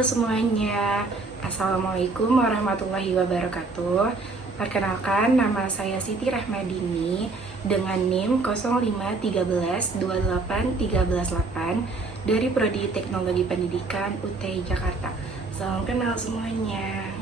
Halo semuanya, Assalamualaikum warahmatullahi wabarakatuh. Perkenalkan, nama saya Siti Rahmadini dengan NIM 05132818318 dari Prodi Teknologi Pendidikan UT Jakarta. Salam kenal semuanya.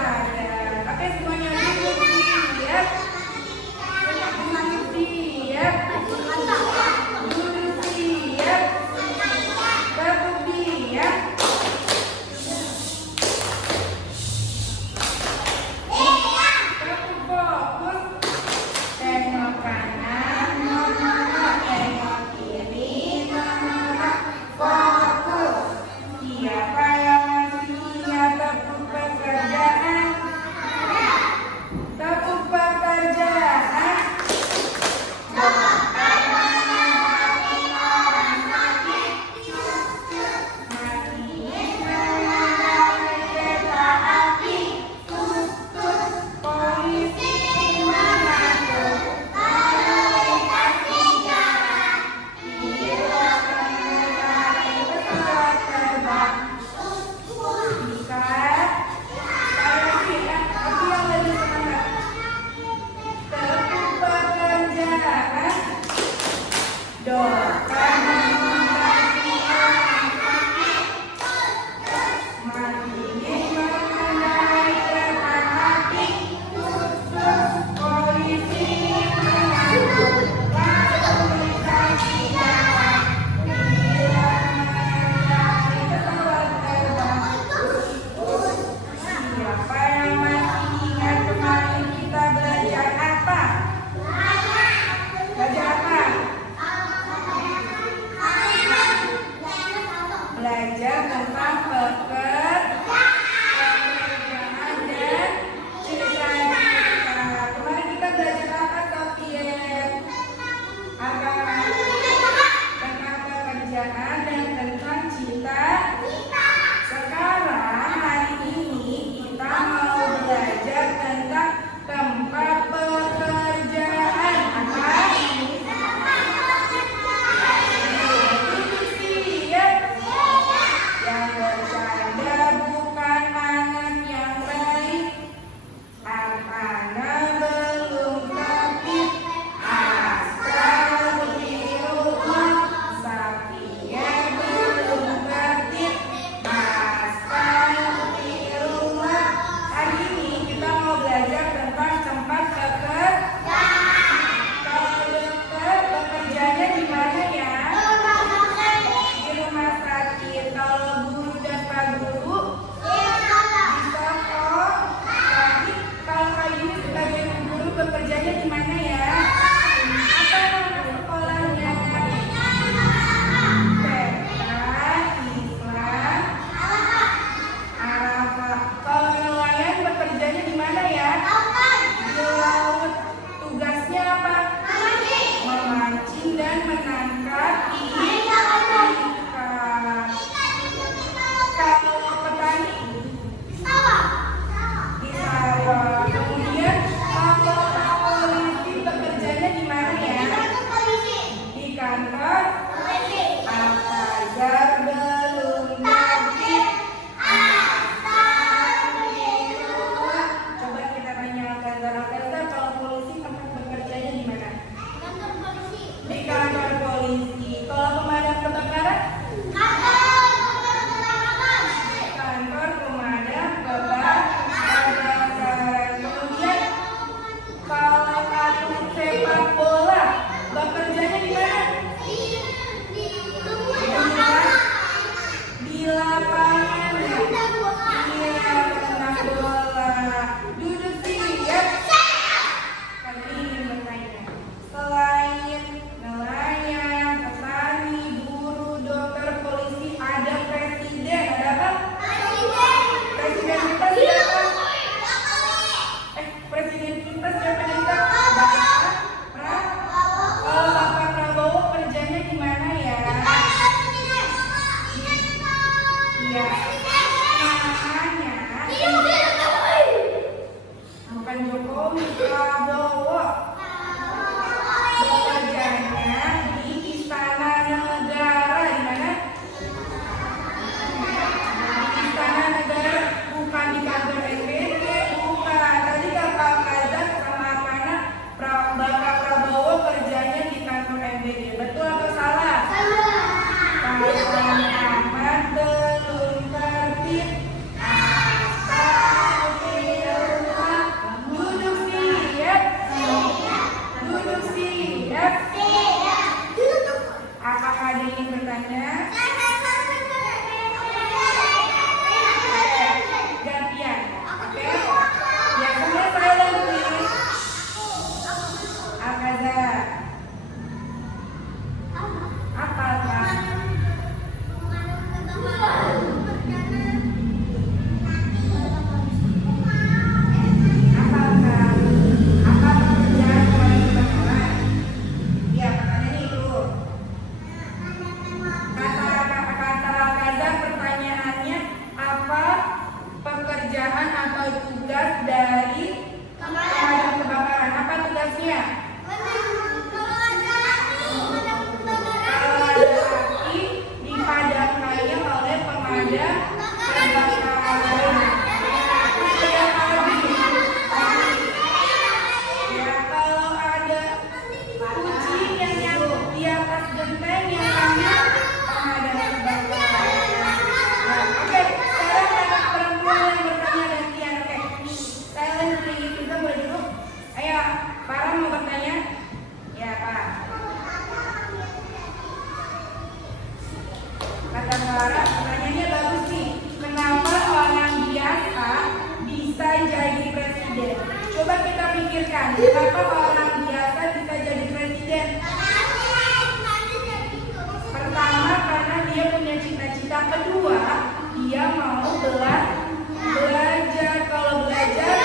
sadar. Oke, semuanya duduk siap. Duduk siap. Duduk siap. Berdiri diam. Fokus. Tengok kanan, menolak. Tengok kiri, menolak. Fokus. Siapa yang masih ingat tepuk pekerjaan? Tepuk pekerjaan. Dokter mengobati orang sakit. Makinis mengendarai kereta api. Tutut. Polisi mengatur lalu lintas di jalan. Pilot mengendarai pesawat terbang. Bisa? Sekali lagi ya, tapi yang lebih semangat. Tepuk pekerjaan. Dokter mengobati orang sakit. Makinis mengendarai kereta api. Polisi mengatur lalu lintas di jalan. Pilot mengendarai pesawat terbang. Siapa yang masih ingat kemarin kita belajar apa? Belajar apa? Belajar tentang pekerjaan dan cita-cita. Kemarin kita belajar apa, Sofian? Apa? Tentang pekerjaan dan tentang cita. Sekarang hari ini kita mau belajar tentang tempat pekerjaan. Apa? Siap. Yang bercanda bukan anak yang baik. Anak belum terbit. Astagfirullah. Safiya belum terbit. Astagfirullah. Hari ini kita mau belajar tentang tempat pekerjaan. Kalau dokter bekerjanya di mana ya? Di rumah sakit. Kalau guru dan pak guru di toko. Tapi kalau kayak gini sebagai guru bekerjanya di mana ya? Apa nama sekolahnya? Peta Islam Arafah. Kalau nelayan bekerjanya di mana ya? Di laut. Tugasnya apa? Memancing dan menangkap ikan. Kalau petani di sawah. Kemudian kalau polisi bekerjanya di mana ya? Di kantor. Al-Fajr belum terbit. Astagfirullah. Coba kita tanya Al-Fajr, kalau polisi tempat bekerjanya di mana? Di kantor polisi. Kalau pemadam kebakaran? Kantor pemadam kebakaran. Kemudian kalau atlet sepak bola bekerjanya di mana? Di lapangan. Iya, menang bola. Duduk siap. Kami ingin bertanya, selain nelayan, petani, guru, dokter, polisi, ada presiden. Ada apa? Presiden kita siapa? Presiden kita siapa kita? Kalau Bapak Prabowo kerjanya di mana ya? Iya. Namanya bukan Jokowi, Prabowo. Bekerjanya di Istana Negara. Di mana? Di Istana Negara, bukan di kantor NBD, bukan. Tadi Bapak Kazak sama mana? Bapak Prabowo kerjanya di kantor NBD. Betul atau salah? Kapan amat belum terbit. Astagfirullah. jawabannya. Kalau ada api dipadamkannya oleh pemadam kebakaran. Yang tadi. Ya, kalau ada kucing yang nyangkut di atas genteng yang namanya pemadam kebakaran. Nah, oke, sekarang anak perempuan yang bertanya gantian. Oke, silent please, kita boleh duduk. Ayo, Farah mau bertanya? Ya, Pak. Kata Farah, pertanyaannya bagus nih. Kenapa orang biasa bisa jadi presiden? Coba kita pikirkan, kenapa orang biasa bisa jadi presiden? Pertama, karena dia punya cita-cita. Kedua, dia mau belajar. Kalau belajar,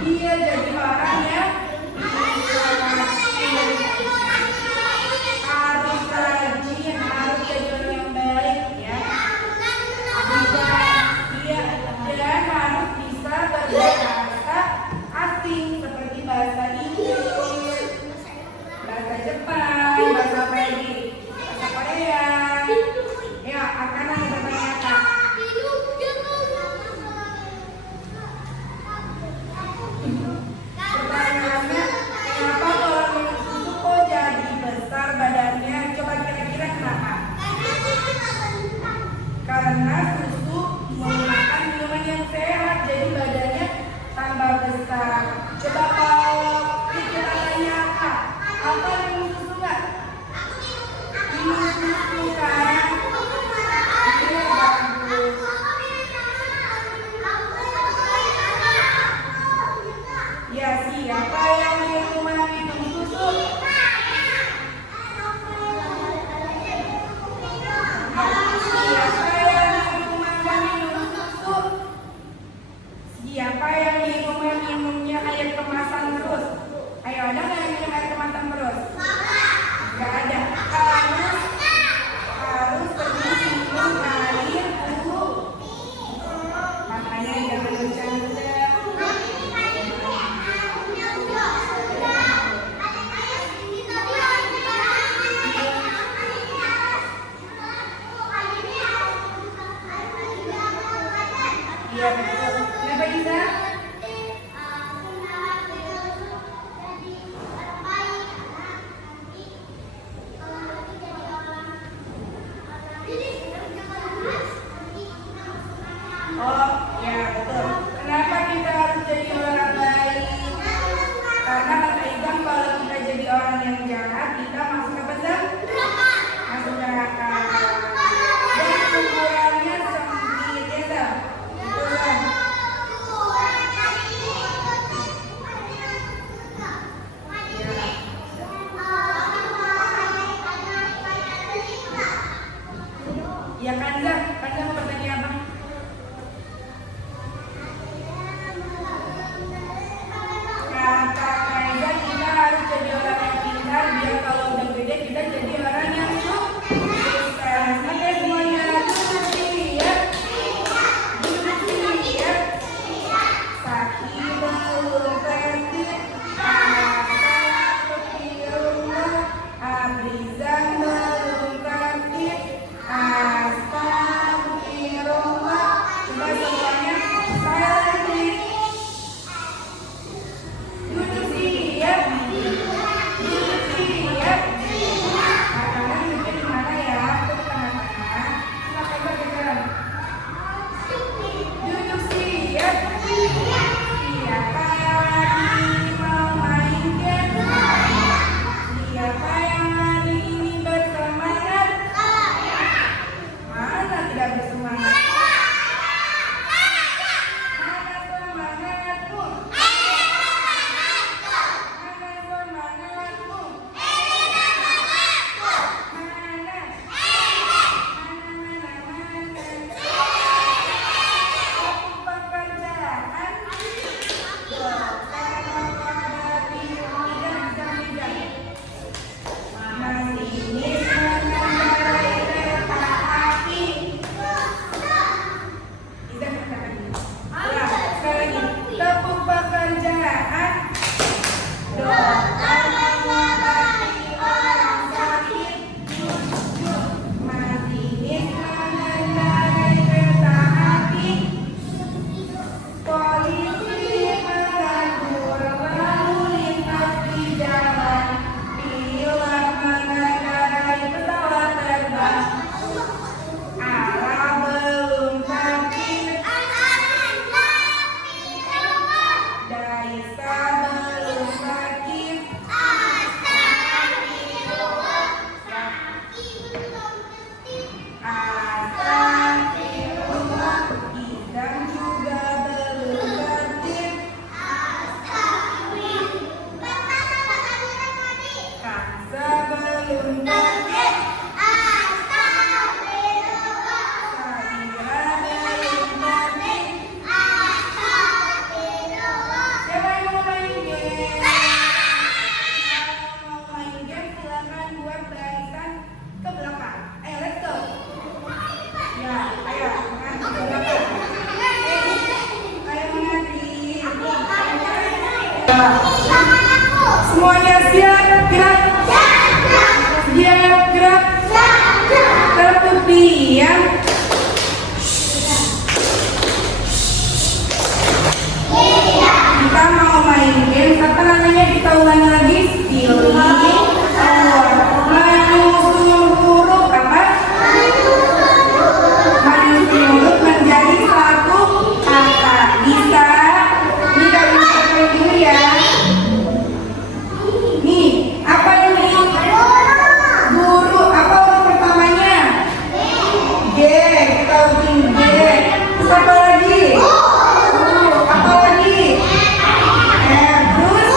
dia jadi orang yang harus rajin, harus jadi orang yang baik, ya. Dan harus bisa berbahasa asing seperti bahasa Inggris, bahasa Jepang, bahasa Korea. Ya, akan ada bertanya, Kak. Pertanyaannya, kenapa kalau minum susu kok jadi besar badannya? Coba kira-kira kenapa? Karena susu menggunakan minuman yang sehat, jadi badannya tambah besar. Coba kalau kita tanya apa minum susu nggak? Minum susu kan? Iya, bagus. Ya, siapa yang di rumah minum susu? Siapa yang di rumah minum susu? Siapa yang di rumah minumnya air kemasan terus? Ayo, ada nggak yang minum air kemasan terus? Nggak ada. Harus pergi minum air putih. Makanya jangan bercanda. Iya, betul. Kenapa Iza? Oh, ya betul. Kenapa kita harus jadi orang baik? Karena kata Iza, kalau kita jadi orang yang jahat, kita masuk ke neraka. Masuk neraka. Dan kuburannya sempit, ya tak? Betul kan? Ya Kanza, Kanza mau bertanya apa? Kata Kanza, kita harus jadi orang yang pintar biar kalau udah gede kita jadi orang yang sukses. Oke semuanya, duduk sini ya. Duduk sini ya. Saki belum tertib, di rumah. Abrizan belum tertib. Astagfirullah. Coba semuanya silent please. Duduk sini ya. Duduk sini ya. Kalian duduk di mana ya? Ke tengah-tengah. Silakan bergerak. Duduk sini ya. Siapa yang lagi mau main game? Siapa yang hari ini bersemangat? Mana tidak bersemangat? Mana semangatmu? Mana semangatmu? Mana? Aku pekerjaan. Sekarang menghadapi bidang-bidang. Masinis mengendarai kereta api. Tidak katakan. Ulang, sekali lagi. Tepuk pekerjaan Dokter mengobati orang sakit. Masinis mengendarai kereta api. Polisi mengatur lalu lintas di jalan. Pilot mengendarai pesawat terbang. Arah belum sakit. Daisa belum sakit. Astagfirullah. Idam juga belum sakit. Kansa belum sakit. Saira belum sakit. Siapa yang mau main game? Kalau mau main game silakan buat barisan ke belakang. Ayo, let's go. Ya, ayo mengantri ke belakang. Ayo mengantri. Ya. Semuanya siap gerak. Siap gerak. Tertutup diam. Kita mau main game, apa namanya, kita ulangi lagi. Spelling award. Menyusun huruf apa? Menyusun huruf menjadi satu kata. Bisa? Ini dari siapa dulu ya? Nih, apa ini? Guru. Apa huruf pertamanya? G. Kita urutin G. Terus apa lagi? Apa lagi? Terus?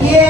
Y.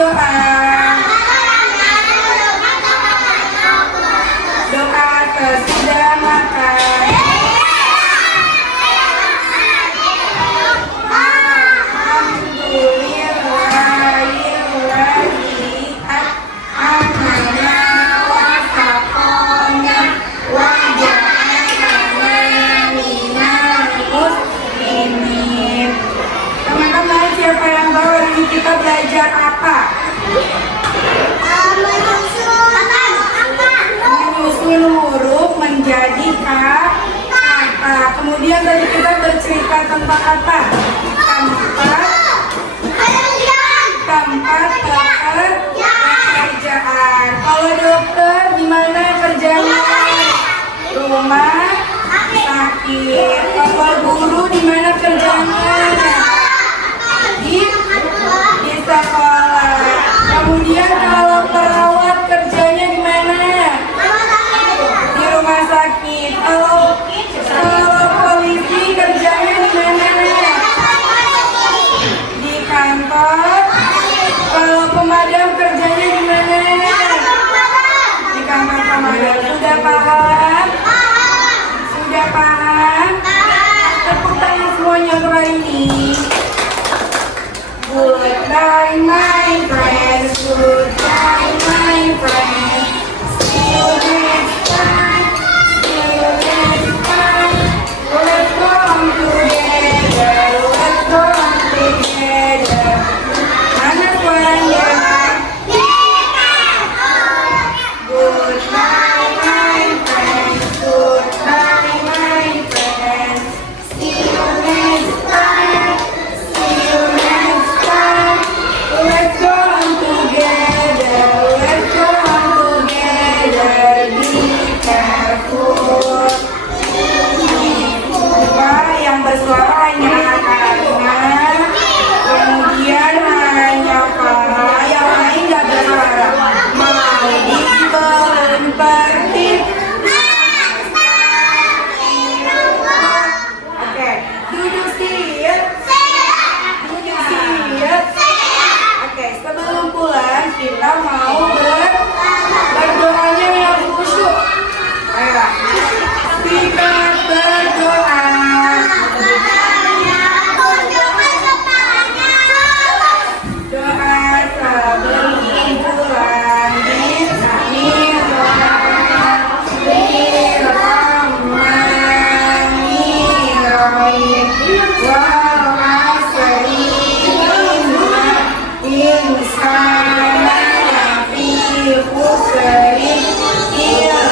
berdoa. Doa sesudah makan. Teman-teman, siapa yang tahu hari ini kita belajar apa? Menyusun huruf menjadi kata. Kemudian tadi kita bercerita tentang apa? Tempat pekerjaan. Kalau dokter gimana kerjanya? Rumah sakit. Kalau guru di mana kerjanya? Di sekolah. Kemudian kalau perawat kerjanya di mana? Di rumah sakit. Kalau polisi kerjanya di mana? Di kantor. Kalau pemadam kerjanya di mana? Di kantor pemadam. Sudah paham? Sudah paham? Tepuk tangan semuanya untuk hari ini. Goodbye my friends, goodbye my friends. See you next time, see you next time. Let's go on together, let's go on together. Mana suaranya? Goodbye my friends, goodbye my friends. See you next time, see you next time. Let's go on together, let's go on together. Be careful. Yang bersuara hanya Karina, kemudian hanya Farah, yang lain gak bersuara. Maudi belum tertib. Oke, duduk siap. Duduk siap. Oke, sebelum pulang kita mau berdoanya yang khusyuk. Ayo, kita berdoa. Doa sebelum pulang. Bismillahirrahmanirrahim. Wal asri insana lafi khusri illa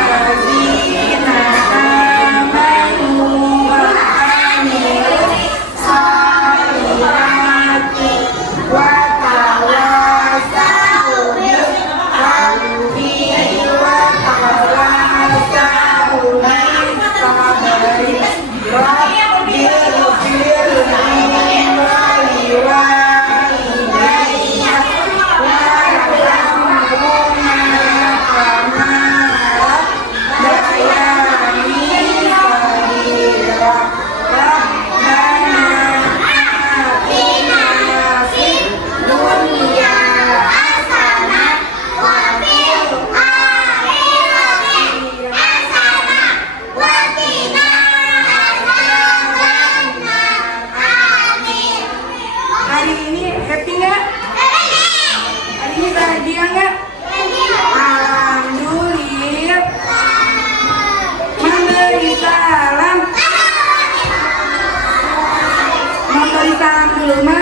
allazina amanu wa amilus salihati wa tawassaw bil haqqi wa tawassaw bis sabri. Rabbil firli wa liwalidayya warhamhuma kama rabbayani shaghira. Rabbana atina fid dunya hasanah wa fil akhirati hasanah wa qina adzabannar. Amin. Hari ini happy nggak? Hari ini bahagia nggak? Alhamdulillah. Memberi salam. Memberi salam dulu, Ma.